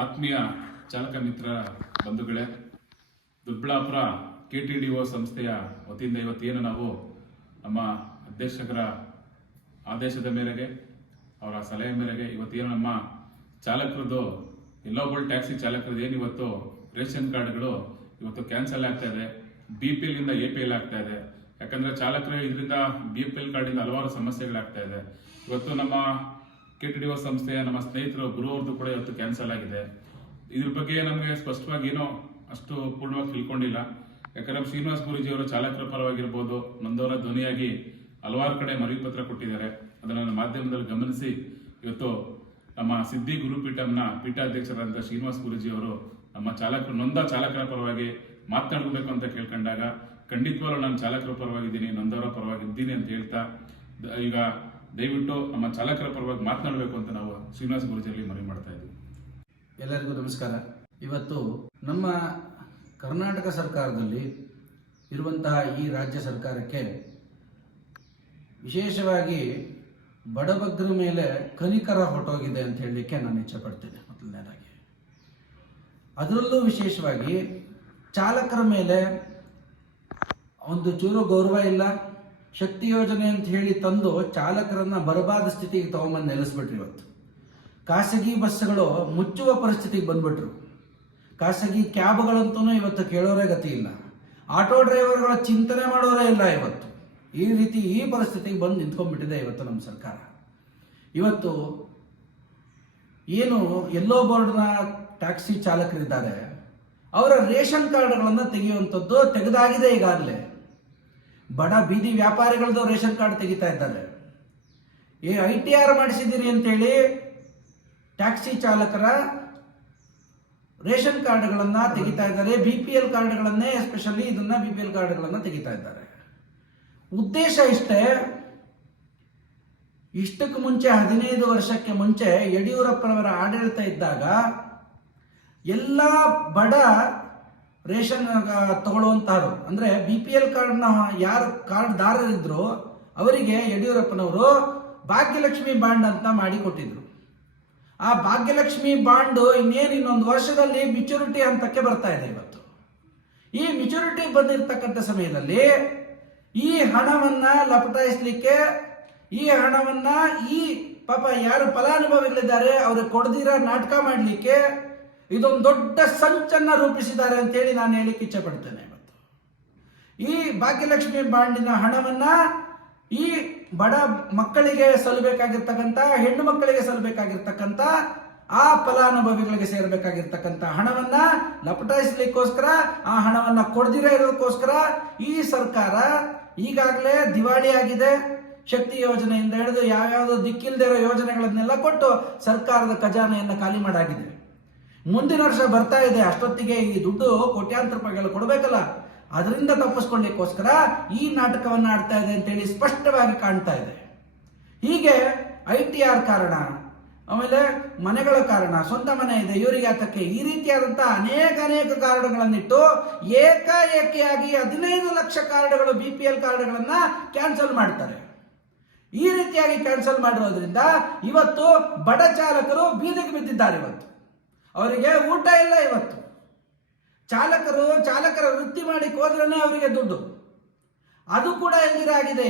ಆತ್ಮೀಯ ಚಾಲಕ ಮಿತ್ರ ಬಂಧುಗಳೇ, ದೊಡ್ಡಬಳ್ಳಾಪುರ KTDO ಸಂಸ್ಥೆಯ ವತಿಯಿಂದ ಇವತ್ತೇನು ನಾವು ನಮ್ಮ ಅಧ್ಯಕ್ಷರ ಆದೇಶದ ಮೇರೆಗೆ ಅವರ ಸಲಹೆ ಮೇರೆಗೆ ಇವತ್ತೇನು ನಮ್ಮ ಚಾಲಕರದ್ದು ಎಲ್ಲೋಗಳು ಟ್ಯಾಕ್ಸಿ ಚಾಲಕರದ್ದು ಏನು ಇವತ್ತು ರೇಷನ್ ಕಾರ್ಡ್ಗಳು ಇವತ್ತು ಕ್ಯಾನ್ಸಲ್ ಆಗ್ತಾ ಇದೆ. BPL ಇಂದ APL ಆಗ್ತಾ ಇದೆ. ಯಾಕಂದ್ರೆ ಚಾಲಕರು ಇದರಿಂದ BPL ಕಾರ್ಡಿಂದ ಹಲವಾರು ಸಮಸ್ಯೆಗಳಾಗ್ತಾ ಇದೆ. ಇವತ್ತು ನಮ್ಮ KTDO ಸಂಸ್ಥೆಯ ನಮ್ಮ ಸ್ನೇಹಿತರು ಗುರುವರ್ದು ಕೂಡ ಇವತ್ತು ಕ್ಯಾನ್ಸಲ್ ಆಗಿದೆ. ಇದ್ರ ಬಗ್ಗೆ ನಮಗೆ ಸ್ಪಷ್ಟವಾಗಿ ಏನೋ ಅಷ್ಟು ಪೂರ್ಣವಾಗಿ ತಿಳ್ಕೊಂಡಿಲ್ಲ. ಯಾಕಂದ್ರೆ ಶ್ರೀನಿವಾಸ್ ಗುರೂಜಿ ಅವರು ಚಾಲಕರ ಪರವಾಗಿರ್ಬೋದು, ನೊಂದವರ ಧ್ವನಿಯಾಗಿ ಹಲವಾರು ಕಡೆ ಮನವಿ ಪತ್ರ ಕೊಟ್ಟಿದ್ದಾರೆ. ಅದನ್ನು ಮಾಧ್ಯಮದಲ್ಲಿ ಗಮನಿಸಿ ಇವತ್ತು ನಮ್ಮ ಸಿದ್ಧಿ ಗುರುಪೀಠಂನ ಪೀಠಾಧ್ಯಕ್ಷರಾದಂಥ ಶ್ರೀನಿವಾಸ್ ಗುರೂಜಿ ಅವರು ನಮ್ಮ ನೊಂದ ಚಾಲಕರ ಪರವಾಗಿ ಮಾತನಾಡಬೇಕು ಅಂತ ಕೇಳ್ಕೊಂಡಾಗ ಖಂಡಿತವಾಗ್ಲೂ ನಾನು ಚಾಲಕರ ಪರವಾಗಿದ್ದೀನಿ, ನೊಂದವರ ಪರವಾಗಿದ್ದೀನಿ ಅಂತ ಹೇಳ್ತಾ ಈಗ ದಯವಿಟ್ಟು ನಮ್ಮ ಚಾಲಕರ ಪರವಾಗಿ ಮಾತನಾಡಬೇಕು ಅಂತ ನಾವು ಶ್ರೀನಿವಾಸ ಗುರೂಜಿಯಲ್ಲಿ ಮನವಿ ಮಾಡ್ತಾ ಇದ್ದೀವಿ. ಎಲ್ಲರಿಗೂ ನಮಸ್ಕಾರ. ಇವತ್ತು ನಮ್ಮ ಕರ್ನಾಟಕ ಸರ್ಕಾರದಲ್ಲಿ ಇರುವಂತಹ ಈ ರಾಜ್ಯ ಸರ್ಕಾರಕ್ಕೆ ವಿಶೇಷವಾಗಿ ಬಡಬಗ್ಗರ ಮೇಲೆ ಕನಿಕರ ಹೊರಟೋಗಿದೆ ಅಂತ ಹೇಳಲಿಕ್ಕೆ ನಾನು ಇಚ್ಛೆ ಪಡ್ತೇನೆ. ಮೊದಲನೇದಾಗಿ ಅದರಲ್ಲೂ ವಿಶೇಷವಾಗಿ ಚಾಲಕರ ಮೇಲೆ ಒಂದು ಚೂರು ಗೌರವ ಇಲ್ಲ. ಶಕ್ತಿ ಯೋಜನೆ ಅಂತ ಹೇಳಿ ತಂದು ಚಾಲಕರನ್ನ ಬರಬಾದ ಸ್ಥಿತಿಗೆ ತಗೊಂಬಂದು ನೆಲೆಸ್ಬಿಟ್ರು. ಇವತ್ತು ಖಾಸಗಿ ಬಸ್ಗಳು ಮುಚ್ಚುವ ಪರಿಸ್ಥಿತಿಗೆ ಬಂದ್ಬಿಟ್ರು. ಖಾಸಗಿ ಕ್ಯಾಬ್ಗಳಂತೂ ಇವತ್ತು ಕೇಳೋರೇ ಗತಿ ಇಲ್ಲ. ಆಟೋ ಡ್ರೈವರ್ಗಳ ಚಿಂತನೆ ಮಾಡೋರೇ ಇಲ್ಲ. ಇವತ್ತು ಈ ಪರಿಸ್ಥಿತಿಗೆ ಬಂದು ನಿಂತ್ಕೊಂಡ್ಬಿಟ್ಟಿದೆ ಇವತ್ತು ನಮ್ಮ ಸರ್ಕಾರ. ಇವತ್ತು ಏನು ಎಲ್ಲೋ ಬೋರ್ಡ್ನ ಟ್ಯಾಕ್ಸಿ ಚಾಲಕರಿದ್ದಾರೆ, ಅವರ ರೇಷನ್ ಕಾರ್ಡ್ಗಳನ್ನು ತೆಗೆಯುವಂಥದ್ದು ತೆಗೆದಾಗಿದೆ. ಈಗಾಗಲೇ ಬಡ ಬೀದಿ ವ್ಯಾಪಾರಿಗಳದ್ದು ರೇಷನ್ ಕಾರ್ಡ್ ತೆಗಿತಾ ಇದ್ದಾರೆ. ITR ಮಾಡಿಸಿದ್ದೀರಿ ಅಂತೇಳಿ ಟ್ಯಾಕ್ಸಿ ಚಾಲಕರ ರೇಷನ್ ಕಾರ್ಡ್ಗಳನ್ನು ತೆಗಿತಾ ಇದ್ದಾರೆ. BPL ಕಾರ್ಡ್ಗಳನ್ನೇ ಎಸ್ಪೆಷಲಿ ಇದನ್ನ BPL ಕಾರ್ಡ್ಗಳನ್ನು ತೆಗಿತಾ ಇದ್ದಾರೆ. ಉದ್ದೇಶ ಇಷ್ಟೇ. ಇಷ್ಟಕ್ಕೆ ಮುಂಚೆ 15 ವರ್ಷಕ್ಕೆ ಮುಂಚೆ ಯಡಿಯೂರಪ್ಪನವರ ಆಡಳಿತ ಇದ್ದಾಗ ಎಲ್ಲ ಬಡ ರೇಷನ್ ತಗೊಳ್ಳುವಂತಹರು ಅಂದ್ರೆ BPL ಕಾರ್ಡ್ನ ಯಾರು ಕಾರ್ಡ್ದಾರರಿದ್ರು ಅವರಿಗೆ ಯಡಿಯೂರಪ್ಪನವರು ಭಾಗ್ಯಲಕ್ಷ್ಮಿ ಬಾಂಡ್ ಅಂತ ಮಾಡಿ ಕೊಟ್ಟಿದ್ರು. ಆ ಭಾಗ್ಯಲಕ್ಷ್ಮಿ ಬಾಂಡ್ ಇನ್ನೊಂದು ವರ್ಷದಲ್ಲಿ ಮೆಚುರಿಟಿ ಹಂತಕ್ಕೆ ಬರ್ತಾ ಇದೆ. ಇವತ್ತು ಈ ಮೆಚುರಿಟಿ ಬಂದಿರತಕ್ಕಂಥ ಸಮಯದಲ್ಲಿ ಈ ಹಣವನ್ನ ಲಪಟಾಯಿಸ್ಲಿಕ್ಕೆ, ಈ ಹಣವನ್ನ ಈ ಪಾಪ ಯಾರು ಫಲಾನುಭವಿಗಳಿದ್ದಾರೆ ಅವ್ರಿಗೆ ಕೊಡದಿರೋ ನಾಟಕ ಮಾಡಲಿಕ್ಕೆ ಇದೊಂದು ದೊಡ್ಡ ಸಂಚನ್ನ ರೂಪಿಸಿದ್ದಾರೆ ಅಂತೇಳಿ ನಾನು ಹೇಳಿಕ್ಕೆ ಇಚ್ಛೆ ಪಡ್ತೇನೆ. ಇವತ್ತು ಈ ಭಾಗ್ಯಲಕ್ಷ್ಮಿ ಬಾಂಡಿನ ಹಣವನ್ನ ಈ ಬಡ ಮಕ್ಕಳಿಗೆ ಸಲ್ಲಬೇಕಾಗಿರ್ತಕ್ಕಂಥ, ಹೆಣ್ಣು ಮಕ್ಕಳಿಗೆ ಸಲ್ಲಬೇಕಾಗಿರ್ತಕ್ಕಂಥ, ಆ ಫಲಾನುಭವಿಗಳಿಗೆ ಸೇರಬೇಕಾಗಿರ್ತಕ್ಕಂಥ ಹಣವನ್ನ ಲಪಟಾಯಿಸಲಿಕ್ಕೋಸ್ಕರ, ಆ ಹಣವನ್ನ ಕೊಡದಿರ ಇರೋದಕ್ಕೋಸ್ಕರ ಈ ಸರ್ಕಾರ ಈಗಾಗಲೇ ದಿವಾಳಿ ಆಗಿದೆ. ಶಕ್ತಿ ಯೋಜನೆಯಿಂದ ಹಿಡಿದು ಯಾವ್ಯಾವುದೋ ದಿಕ್ಕಿಲ್ಲದೆ ಇರೋ ಯೋಜನೆಗಳನ್ನೆಲ್ಲ ಕೊಟ್ಟು ಸರ್ಕಾರದ ಖಜಾನೆಯನ್ನು ಖಾಲಿ ಮಾಡಾಗಿದೆ. ಮುಂದಿನ ವರ್ಷ ಬರ್ತಾ ಇದೆ. ಅಷ್ಟೊತ್ತಿಗೆ ಈ ದುಡ್ಡು ಕೋಟ್ಯಾಂತರ ರೂಪಾಯಿಗಳು ಕೊಡಬೇಕಲ್ಲ, ಅದರಿಂದ ತಪ್ಪಿಸ್ಕೊಳ್ಳಿಕ್ಕೋಸ್ಕರ ಈ ನಾಟಕವನ್ನು ಆಡ್ತಾ ಇದೆ ಅಂತೇಳಿ ಸ್ಪಷ್ಟವಾಗಿ ಕಾಣ್ತಾ ಇದೆ. ಹೀಗೆ ITR ಕಾರಣ, ಆಮೇಲೆ ಮನೆಗಳ ಕಾರಣ, ಸ್ವಂತ ಮನೆ ಇದೆ ಇವರಿಗೆ ಯಾತಕ್ಕೆ, ಈ ರೀತಿಯಾದಂತಹ ಅನೇಕ ಕಾರಣಗಳನ್ನಿಟ್ಟು ಏಕಾಏಕಿಯಾಗಿ 15 ಲಕ್ಷ ಕಾರ್ಡ್ಗಳು BPL ಕಾರ್ಡ್ಗಳನ್ನ ಕ್ಯಾನ್ಸಲ್ ಮಾಡ್ತಾರೆ. ಈ ರೀತಿಯಾಗಿ ಕ್ಯಾನ್ಸಲ್ ಮಾಡಿರೋದ್ರಿಂದ ಇವತ್ತು ಬಡ ಚಾಲಕರು ಬೀದಿಗೆ ಬಿದ್ದಿದ್ದಾರೆ. ಇವತ್ತು ಅವರಿಗೆ ಊಟ ಇಲ್ಲ. ಇವತ್ತು ಚಾಲಕರ ವೃತ್ತಿ ಮಾಡಿ ಹೋದ್ರೇ ಅವರಿಗೆ ದುಡ್ಡು, ಅದು ಕೂಡ ಎಲ್ಲಿರಾಗಿದೆ.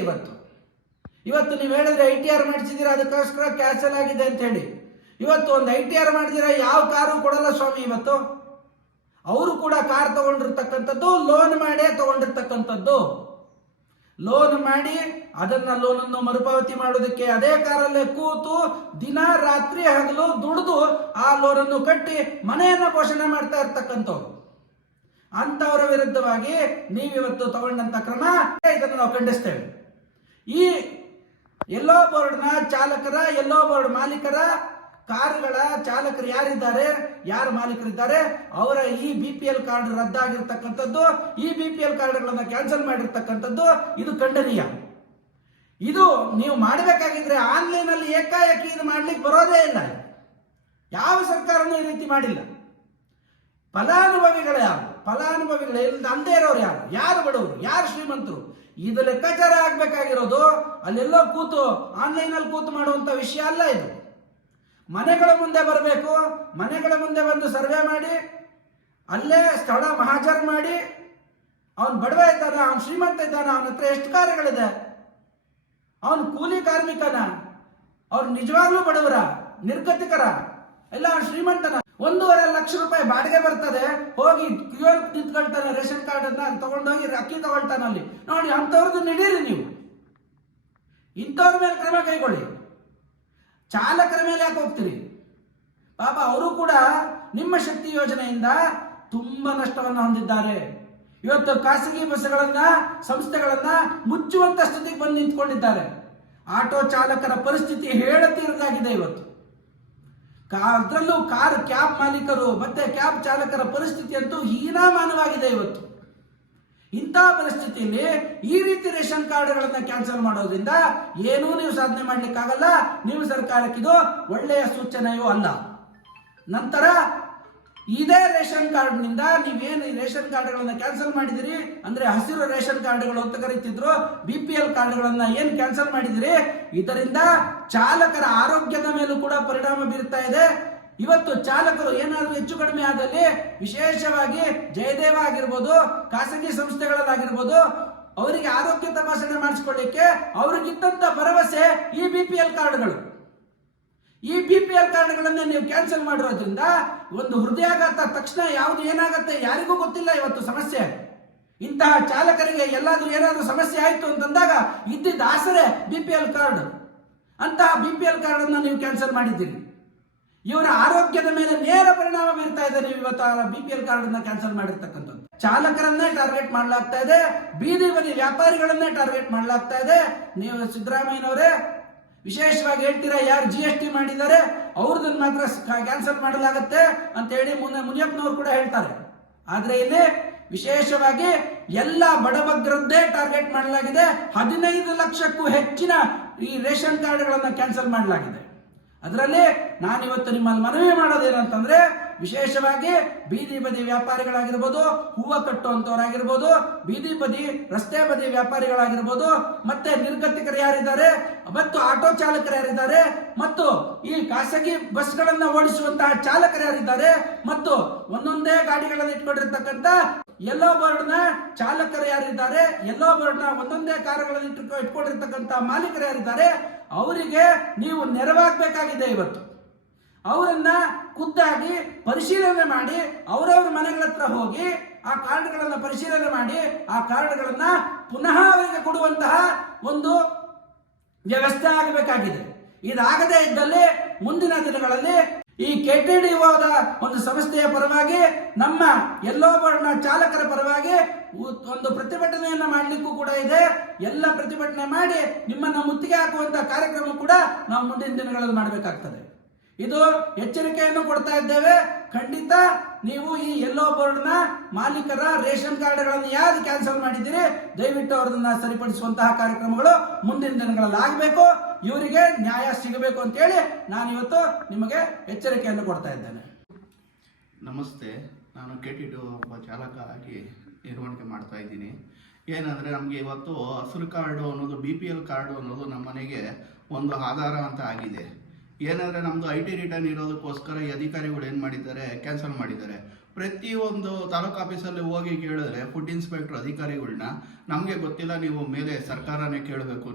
ಇವತ್ತು ನೀವು ಹೇಳಿದ್ರೆ ITR ಮಾಡಿಸಿದ್ದೀರಾ ಅದಕ್ಕೋಸ್ಕರ ಕ್ಯಾನ್ಸಲ್ ಆಗಿದೆ ಅಂತ ಹೇಳಿ, ಇವತ್ತು ಒಂದು ITR ಮಾಡಿದಿರ ಯಾವ ಕಾರು ಕೊಡಲ್ಲ ಸ್ವಾಮಿ. ಇವತ್ತು ಅವರು ಕೂಡ ಕಾರ್ ತಗೊಂಡಿರ್ತಕ್ಕಂಥದ್ದು ಲೋನ್ ಮಾಡೇ ತಗೊಂಡಿರ್ತಕ್ಕಂಥದ್ದು. ಲೋನ್ ಮಾಡಿ ಅದನ್ನ ಲೋನನ್ನು ಮರುಪಾವತಿ ಮಾಡೋದಕ್ಕೆ ಅದೇ ಕಾರಲ್ಲೇ ಕೂತು ದಿನ ರಾತ್ರಿ ಹಗಲು ದುಡಿದು ಆ ಲೋನನ್ನು ಕಟ್ಟಿ ಮನೆಯನ್ನ ಪೋಷಣೆ ಮಾಡ್ತಾ ಇರ್ತಕ್ಕಂಥವ್ರು. ಅಂತವರ ವಿರುದ್ಧವಾಗಿ ನೀವಿವತ್ತು ತಗೊಂಡಂತ ಕ್ರಮ ಇದನ್ನು ನಾವು ಖಂಡಿಸ್ತೇವೆ. ಈ ಎಲ್ಲೋ ಬೋರ್ಡ್ನ ಚಾಲಕರ, ಎಲ್ಲೋ ಬೋರ್ಡ್ ಮಾಲೀಕರ ಕಾರುಗಳ ಚಾಲಕರು ಯಾರು ಮಾಲೀಕರಿದ್ದಾರೆ ಅವರ ಈ BPL ಕಾರ್ಡ್ ರದ್ದಾಗಿರ್ತಕ್ಕಂಥದ್ದು, ಈ BPL ಕಾರ್ಡ್ಗಳನ್ನ ಕ್ಯಾನ್ಸಲ್ ಮಾಡಿರ್ತಕ್ಕಂಥದ್ದು ಇದು ಖಂಡನೀಯ. ಇದು ನೀವು ಮಾಡಬೇಕಾಗಿದ್ರೆ ಆನ್ಲೈನ್ ಅಲ್ಲಿ ಏಕಾಏಕಿ ಇದು ಮಾಡ್ಲಿಕ್ಕೆ ಬರೋದೇ ಇಲ್ಲ. ಯಾವ ಸರ್ಕಾರನೂ ಈ ರೀತಿ ಮಾಡಿಲ್ಲ. ಫಲಾನುಭವಿಗಳು ಅಲ್ಲದೆ ಇರೋರು ಯಾರು ಬಡವರು, ಯಾರು ಶ್ರೀಮಂತರು, ಇದು ಲೆಕ್ಕಾಚಾರ ಆಗ್ಬೇಕಾಗಿರೋದು ಅಲ್ಲೆಲ್ಲೋ ಕೂತು ಆನ್ಲೈನ್ ಅಲ್ಲಿ ಕೂತು ಮಾಡುವಂತ ವಿಷಯ ಅಲ್ಲ. ಇದು ಮನೆಗಳ ಮುಂದೆ ಬರಬೇಕು. ಮನೆಗಳ ಮುಂದೆ ಬಂದು ಸರ್ವೆ ಮಾಡಿ, ಅಲ್ಲೇ ಸ್ಥಳ ಮಹಾಜರ್ ಮಾಡಿ, ಅವನು ಬಡವ ಇದ್ದಾನ, ಅವನು ಶ್ರೀಮಂತ ಇದ್ದಾನ, ಅವನ ಹತ್ರ ಎಷ್ಟು ಕಾರ್ಯಗಳಿದೆ, ಅವನು ಕೂಲಿ ಕಾರ್ಮಿಕನ, ಅವ್ರು ನಿಜವಾಗ್ಲೂ ಬಡವರ, ನಿರ್ಗತಿಕರ, ಇಲ್ಲ ಅವನು ಶ್ರೀಮಂತನ, 1.5 ಲಕ್ಷ ರೂಪಾಯಿ ಬಾಡಿಗೆ ಬರ್ತದೆ, ಹೋಗಿ ಕ್ಯೂ ನಿಂತ್ಕೊಳ್ತಾನೆ, ರೇಷನ್ ಕಾರ್ಡ್ ಅನ್ನ ತಗೊಂಡೋಗಿ ಅಕ್ಕಿ ತಗೊಳ್ತಾನೆ ಅಲ್ಲಿ. ನೋಡಿ, ಅಂಥವ್ರದ್ದು ನಡೀರಿ ನೀವು. ಇಂಥವ್ರ ಮೇಲೆ ಕ್ರಮ ಕೈಗೊಳ್ಳಿ. ಚಾಲಕರ ಮೇಲೆ ಯಾಕೆ ಹೋಗ್ತೀರಿ? ಪಾಪ ಅವರು ಕೂಡ ನಿಮ್ಮ ಶಕ್ತಿ ಯೋಜನೆಯಿಂದ ತುಂಬಾ ನಷ್ಟವನ್ನು ಹೊಂದಿದ್ದಾರೆ. ಇವತ್ತು ಖಾಸಗಿ ಬಸ್ಗಳನ್ನ, ಸಂಸ್ಥೆಗಳನ್ನ ಮುಚ್ಚುವಂತ ಸ್ಥಿತಿಗೆ ಬಂದು ನಿಂತ್ಕೊಂಡಿದ್ದಾರೆ. ಆಟೋ ಚಾಲಕರ ಪರಿಸ್ಥಿತಿ ಹೇಳತೀರದಾಗಿದೆ ಇವತ್ತು. ಅದರಲ್ಲೂ ಕ್ಯಾಬ್ ಮಾಲೀಕರು ಮತ್ತೆ ಕ್ಯಾಬ್ ಚಾಲಕರ ಪರಿಸ್ಥಿತಿ ಅಂತೂ ಹೀನಾಮಾನವಾಗಿದೆ ಇವತ್ತು. ಇಂತಹ ಪರಿಸ್ಥಿತಿಯಲ್ಲಿ ಈ ರೀತಿ ರೇಷನ್ ಕಾರ್ಡ್ಗಳನ್ನ ಕ್ಯಾನ್ಸಲ್ ಮಾಡೋದ್ರಿಂದ ಏನೂ ನೀವು ಸಾಧನೆ ಮಾಡ್ಲಿಕ್ಕಾಗಲ್ಲ. ನೀವು ಸರ್ಕಾರಕ್ಕೆ ಇದು ಒಳ್ಳೆಯ ಸೂಚನೆಯೂ ಅಲ್ಲ. ನಂತರ ಇದೇ ರೇಷನ್ ಕಾರ್ಡ್ನಿಂದ ನೀವೇನು ರೇಷನ್ ಕಾರ್ಡ್ಗಳನ್ನ ಕ್ಯಾನ್ಸಲ್ ಮಾಡಿದಿರಿ ಅಂದ್ರೆ, ಹಸಿರು ರೇಷನ್ ಕಾರ್ಡ್ಗಳು ಅಂತ ಕರೀತಿದ್ರು, BPL ಕಾರ್ಡ್ಗಳನ್ನ ಏನು ಕ್ಯಾನ್ಸಲ್ ಮಾಡಿದಿರಿ, ಇದರಿಂದ ಚಾಲಕರ ಆರೋಗ್ಯದ ಮೇಲೂ ಕೂಡ ಪರಿಣಾಮ ಬೀರ್ತಾ ಇದೆ. ಇವತ್ತು ಚಾಲಕರು ಏನಾದರೂ ಹೆಚ್ಚು ಕಡಿಮೆ ಆದಲ್ಲಿ, ವಿಶೇಷವಾಗಿ ಜಯದೇವ ಆಗಿರ್ಬೋದು, ಖಾಸಗಿ ಸಂಸ್ಥೆಗಳಲ್ಲಾಗಿರ್ಬೋದು, ಅವರಿಗೆ ಆರೋಗ್ಯ ತಪಾಸಣೆ ಮಾಡಿಸ್ಕೊಳ್ಳಿಕ್ಕೆ ಅವ್ರಿಗಿದ್ದಂತ ಭರವಸೆ ಈ BPL ಕಾರ್ಡ್ಗಳು. ಈ BPL ಕಾರ್ಡ್ಗಳನ್ನ ನೀವು ಕ್ಯಾನ್ಸಲ್ ಮಾಡಿರೋದ್ರಿಂದ ಒಂದು ಹೃದಯಾಘಾತ ತಕ್ಷಣ ಯಾವುದು ಏನಾಗುತ್ತೆ ಯಾರಿಗೂ ಗೊತ್ತಿಲ್ಲ. ಇವತ್ತು ಸಮಸ್ಯೆ ಇಂತಹ ಚಾಲಕರಿಗೆ ಎಲ್ಲಾದ್ರೂ ಏನಾದ್ರೂ ಸಮಸ್ಯೆ ಆಯ್ತು ಅಂತಂದಾಗ ಇದ್ದಿದ್ದ ಆಸರೆ BPL ಕಾರ್ಡ್. ಅಂತಹ BPL ಕಾರ್ಡ್ ಅನ್ನ ನೀವು ಕ್ಯಾನ್ಸಲ್ ಮಾಡಿದ್ದೀರಿ. ಇವರ ಆರೋಗ್ಯದ ಮೇಲೆ ನೇರ ಪರಿಣಾಮ ಬೀರ್ತಾ ಇದೆ. ನೀವು ಇವತ್ತು BPL ಕಾರ್ಡ್ ಅನ್ನ ಕ್ಯಾನ್ಸಲ್ ಮಾಡಿರ್ತಕ್ಕಂಥದ್ದು. ಚಾಲಕರನ್ನೇ ಟಾರ್ಗೆಟ್ ಮಾಡಲಾಗ್ತಾ ಇದೆ, ಬೀದಿ ಬದಿ ವ್ಯಾಪಾರಿಗಳನ್ನೇ ಟಾರ್ಗೆಟ್ ಮಾಡಲಾಗ್ತಾ ಇದೆ. ನೀವು ಸಿದ್ದರಾಮಯ್ಯನವರೇ ವಿಶೇಷವಾಗಿ ಹೇಳ್ತೀರಾ, ಯಾರು GST ಮಾಡಿದ್ದಾರೆ ಅವ್ರದನ್ನ ಮಾತ್ರ ಕ್ಯಾನ್ಸಲ್ ಮಾಡಲಾಗುತ್ತೆ ಅಂತ ಹೇಳಿ ಮುನಿಯಪ್ಪನವರು ಕೂಡ ಹೇಳ್ತಾರೆ. ಆದ್ರೆ ಇಲ್ಲಿ ವಿಶೇಷವಾಗಿ ಎಲ್ಲ ಬಡಬಗ್ಗರದ್ದೇ ಟಾರ್ಗೆಟ್ ಮಾಡಲಾಗಿದೆ. 15 ಲಕ್ಷಕ್ಕೂ ಹೆಚ್ಚಿನ ಈ ರೇಷನ್ ಕಾರ್ಡ್ಗಳನ್ನ ಕ್ಯಾನ್ಸಲ್ ಮಾಡಲಾಗಿದೆ. ಅದರಲ್ಲಿ ನಾನಿವತ್ತು ನಿಮ್ಮಲ್ಲಿ ಮನವಿ ಮಾಡೋದೇನಂತಂದ್ರೆ, ವಿಶೇಷವಾಗಿ ಬೀದಿ ಬದಿ ವ್ಯಾಪಾರಿಗಳಾಗಿರ್ಬೋದು, ಹೂವು ಕಟ್ಟುವಂತವರಾಗಿರ್ಬೋದು, ಬೀದಿ ಬದಿ ರಸ್ತೆ ಬದಿ ವ್ಯಾಪಾರಿಗಳಾಗಿರ್ಬೋದು, ಮತ್ತೆ ನಿರ್ಗತಿಕರು ಯಾರಿದ್ದಾರೆ, ಮತ್ತು ಆಟೋ ಚಾಲಕರು ಯಾರಿದ್ದಾರೆ, ಮತ್ತು ಈ ಖಾಸಗಿ ಬಸ್ಗಳನ್ನ ಓಡಿಸುವಂತಹ ಚಾಲಕರು ಯಾರಿದ್ದಾರೆ, ಮತ್ತು ಒಂದೊಂದೇ ಗಾಡಿಗಳನ್ನು ಇಟ್ಕೊಂಡಿರ್ತಕ್ಕಂಥ ಯೆಲ್ಲೋ ಬೋರ್ಡ್ನ ಚಾಲಕರು ಯಾರಿದ್ದಾರೆ, ಯೆಲ್ಲೋ ಬೋರ್ಡ್ನ ಒಂದೊಂದೇ ಕಾರುಗಳನ್ನು ಇಟ್ಕೊಂಡಿರ್ತಕ್ಕಂಥ ಮಾಲೀಕರು ಯಾರಿದ್ದಾರೆ, ಅವರಿಗೆ ನೀವು ನೆರವಾಗಬೇಕಾಗಿದೆ. ಇವತ್ತು ಅವರನ್ನ ಖುದ್ದಾಗಿ ಪರಿಶೀಲನೆ ಮಾಡಿ, ಅವರವರ ಮನೆಗಳ ಹತ್ರ ಹೋಗಿ ಆ ಕಾರ್ಡ್ಗಳನ್ನ ಪರಿಶೀಲನೆ ಮಾಡಿ, ಆ ಕಾರ್ಡ್ಗಳನ್ನ ಪುನಃ ಅವರಿಗೆ ಕೊಡುವಂತಹ ಒಂದು ವ್ಯವಸ್ಥೆ ಆಗಬೇಕಾಗಿದೆ. ಇದಾಗದೇ ಇದ್ದಲ್ಲಿ ಮುಂದಿನ ದಿನಗಳಲ್ಲಿ ಈ KTDOದ ಒಂದು ಸಂಸ್ಥೆಯ ಪರವಾಗಿ, ನಮ್ಮ ಯೆಲ್ಲೋ ಬೋರ್ಡ್ನ ಚಾಲಕರ ಪರವಾಗಿ ಒಂದು ಪ್ರತಿಭಟನೆಯನ್ನ ಮಾಡಲಿಕ್ಕೂ ಕೂಡ ಇದೆ. ಎಲ್ಲ ಪ್ರತಿಭಟನೆ ಮಾಡಿ ನಿಮ್ಮನ್ನ ಮುತ್ತಿಗೆ ಹಾಕುವಂತ ಕಾರ್ಯಕ್ರಮ ಕೂಡ ನಾವು ಮುಂದಿನ ದಿನಗಳಲ್ಲಿ ಮಾಡಬೇಕಾಗ್ತದೆ. ಇದು ಎಚ್ಚರಿಕೆಯನ್ನು ಕೊಡ್ತಾ ಇದ್ದೇವೆ. ಖಂಡಿತ ನೀವು ಈ ಯೆಲ್ಲೋ ಬೋರ್ಡ್ನ ಮಾಲೀಕರ ರೇಷನ್ ಕಾರ್ಡ್ಗಳನ್ನು ಯಾರು ಕ್ಯಾನ್ಸಲ್ ಮಾಡಿದ್ದೀರಿ, ದಯವಿಟ್ಟು ಅವರನ್ನ ಸರಿಪಡಿಸುವಂತಹ ಕಾರ್ಯಕ್ರಮಗಳು ಮುಂದಿನ ದಿನಗಳಲ್ಲಿ ಆಗಬೇಕು. ಇವರಿಗೆ ನ್ಯಾಯ ಸಿಗಬೇಕು ಅಂತ ಹೇಳಿ ನಾನು ಇವತ್ತು ನಿಮಗೆ ಎಚ್ಚರಿಕೆಯನ್ನು ಕೊಡ್ತಾ ಇದ್ದೇನೆ. ನಮಸ್ತೆ, ನಾನು KTDO ಒಬ್ಬ ಚಾಲಕ ಆಗಿ ನಿರ್ವಹಣೆ ಮಾಡ್ತಾ ಇದ್ದೀನಿ. ಏನಂದರೆ, ನಮಗೆ ಇವತ್ತು ಹಸಿರು ಕಾರ್ಡು ಅನ್ನೋದು, BPL ಕಾರ್ಡು ಅನ್ನೋದು ನಮ್ಮ ಮನೆಗೆ ಒಂದು ಆಧಾರ ಅಂತ ಆಗಿದೆ. ಏನಂದರೆ, ನಮ್ಮದು IT ರಿಟರ್ನ್ ಇರೋದಕ್ಕೋಸ್ಕರ ಈ ಅಧಿಕಾರಿಗಳು ಏನು ಮಾಡಿದ್ದಾರೆ, ಕ್ಯಾನ್ಸಲ್ ಮಾಡಿದ್ದಾರೆ. ಪ್ರತಿಯೊಂದು ತಾಲೂಕು ಆಫೀಸಲ್ಲಿ ಹೋಗಿ ಕೇಳಿದ್ರೆ ಫುಡ್ ಇನ್ಸ್ಪೆಕ್ಟರ್ ಅಧಿಕಾರಿಗಳನ್ನ, ನಮಗೆ ಗೊತ್ತಿಲ್ಲ, ನೀವು ಮೇಲೆ ಸರ್ಕಾರನೇ ಕೇಳಬೇಕು,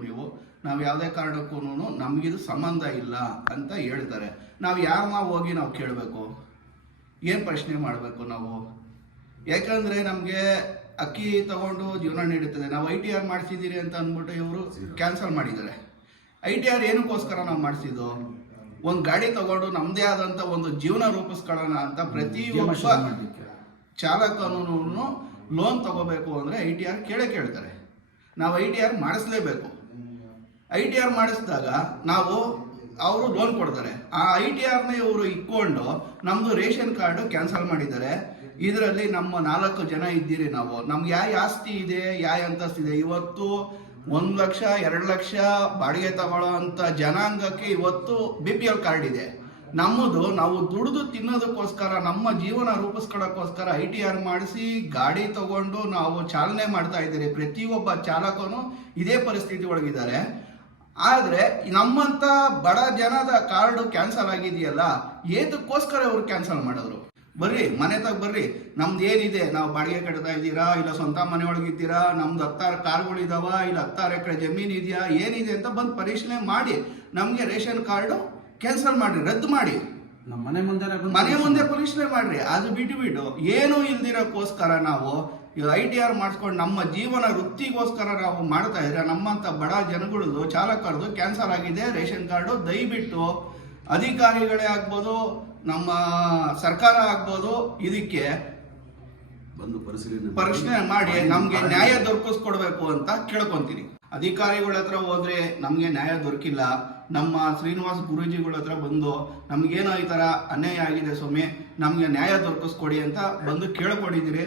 ನಾವು ಯಾವುದೇ ಕಾರಣಕ್ಕೂ ನಮಗಿದು ಸಂಬಂಧ ಇಲ್ಲ ಅಂತ ಹೇಳ್ತಾರೆ. ನಾವು ಯಾರನ್ನ ಹೋಗಿ ನಾವು ಕೇಳಬೇಕು, ಏನು ಪ್ರಶ್ನೆ ಮಾಡಬೇಕು ನಾವು? ಯಾಕಂದರೆ ನಮಗೆ ಅಕ್ಕಿ ತಗೊಂಡು ಜೀವನ ನೀಡುತ್ತದೆ. ನಾವು ITR ಮಾಡಿಸಿದ್ದೀರಿ ಅಂತ ಅಂದ್ಬಿಟ್ಟು ಇವರು ಕ್ಯಾನ್ಸಲ್ ಮಾಡಿದ್ದಾರೆ. ITR ಏನಕ್ಕೋಸ್ಕರ ನಾವು ಮಾಡಿಸಿದ್ದು? ಒಂದು ಗಾಡಿ ತಗೊಂಡು ನಮ್ಮದೇ ಆದಂಥ ಒಂದು ಜೀವನ ರೂಪಿಸ್ಕೊಳ್ಳೋಣ ಅಂತ ಪ್ರತಿಯೊಬ್ಬ ಚಾಲಕನೂ ಲೋನ್ ತಗೋಬೇಕು ಅಂದರೆ ITR ಕೇಳ್ತಾರೆ. ನಾವು ITR ಮಾಡಿಸ್ಲೇಬೇಕು. ITR ಮಾಡಿಸಿದಾಗ ಅವರು ಲೋನ್ ಕೊಡ್ತಾರೆ. ಆ ITRನ ಇವರು ಇಟ್ಕೊಂಡು ನಮ್ಮದು ರೇಷನ್ ಕಾರ್ಡು ಕ್ಯಾನ್ಸಲ್ ಮಾಡಿದ್ದಾರೆ. ಇದರಲ್ಲಿ ನಮ್ಮ 4 ಜನ ಇದ್ದೀರಿ ನಾವು. ನಮ್ಗೆ ಯಾವ ಆಸ್ತಿ ಇದೆ, ಯಾವ ಅಂತಸ್ತಿದೆ. ಇವತ್ತು 1 ಲಕ್ಷ 2 ಲಕ್ಷ ಬಾಡಿಗೆ ತಗೊಳ್ಳೋ ಅಂತ ಜನಾಂಗಕ್ಕೆ ಇವತ್ತು BPL ಕಾರ್ಡ್ ಇದೆ. ನಮ್ಮದು ನಾವು ದುಡಿದು ತಿನ್ನೋದಕ್ಕೋಸ್ಕರ, ನಮ್ಮ ಜೀವನ ರೂಪಿಸ್ಕೊಳ್ಳೋಕ್ಕೋಸ್ಕರ ITR ಮಾಡಿಸಿ ಗಾಡಿ ತಗೊಂಡು ನಾವು ಚಾಲನೆ ಮಾಡ್ತಾ ಇದ್ದೀರಿ. ಪ್ರತಿಯೊಬ್ಬ ಚಾಲಕನು ಇದೇ ಪರಿಸ್ಥಿತಿ ಒಳಗಿದ್ದಾರೆ. ಆದ್ರೆ ನಮ್ಮಂತ ಬಡ ಜನದ ಕಾರ್ಡು ಕ್ಯಾನ್ಸಲ್ ಆಗಿದೆಯಲ್ಲ, ಏತಕ್ಕೋಸ್ಕರ ಅವ್ರು ಕ್ಯಾನ್ಸಲ್ ಮಾಡಿದ್ರು? ಬರ್ರಿ ಮನೆ ತಗ ಬರ್ರಿ, ನಮ್ದು ಏನಿದೆ, ನಾವು ಬಾಡಿಗೆ ಕಟ್ತಾ ಇದ್ದೀರಾ, ಇಲ್ಲ ಸ್ವಂತ ಮನೆ ಒಳಗಿದ್ದೀರಾ, ನಮ್ದು 10 ಕಾರ್ಗಳಿದಾವ, ಇಲ್ಲ 10 ಎಕರೆ ಜಮೀನ್ ಇದೆಯಾ, ಏನಿದೆ ಅಂತ ಬಂದು ಪರಿಶೀಲನೆ ಮಾಡಿ ನಮ್ಗೆ ರೇಷನ್ ಕಾರ್ಡು ಕ್ಯಾನ್ಸಲ್ ಮಾಡ್ರಿ, ರದ್ದು ಮಾಡಿ, ನಮ್ಮ ಮನೆ ಮುಂದೆ ಪರಿಶೀಲನೆ ಮಾಡ್ರಿ. ಅದು ಬಿಟ್ಟು ಏನು ಇಲ್ದಿರೋಕ್ಕೋಸ್ಕರ ನಾವು ITR ಮಾಡಿಸ್ಕೊಂಡು ನಮ್ಮ ಜೀವನ ವೃತ್ತಿಗೋಸ್ಕರ ನಾವು ಮಾಡ್ತಾ ಇದ್ರೆ ನಮ್ಮಂತ ಬಡ ಜನಗಳದು ಚಾಲಕರದು ಕ್ಯಾನ್ಸಲ್ ಆಗಿದೆ ರೇಷನ್ ಕಾರ್ಡು. ದಯವಿಟ್ಟು ಅಧಿಕಾರಿಗಳೇ ಆಗ್ಬೋದು, ನಮ್ಮ ಸರ್ಕಾರ ಆಗ್ಬೋದು, ಇದಕ್ಕೆ ಬಂದು ಪರಿಶೀಲನೆ ಮಾಡಿ ನಮ್ಗೆ ನ್ಯಾಯ ದೊರಕಿಸ್ಕೊಡ್ಬೇಕು ಅಂತ ಕೇಳ್ಕೊಂತೀನಿ. ಅಧಿಕಾರಿಗಳ ಹತ್ರ ಹೋದ್ರೆ ನಮ್ಗೆ ನ್ಯಾಯ ದೊರಕಿಲ್ಲ, ನಮ್ಮ ಶ್ರೀನಿವಾಸ್ ಗುರೂಜಿಗಳ ಹತ್ರ ಬಂದು ನಮ್ಗೇನೋ ಈ ತರ ಅನ್ಯಾಯ ಆಗಿದೆ ಸ್ವಾಮಿ, ನಮ್ಗೆ ನ್ಯಾಯ ದೊರಕಿಸ್ಕೊಡಿ ಅಂತ ಬಂದು ಕೇಳ್ಕೊಂಡಿದ್ದೀರಿ.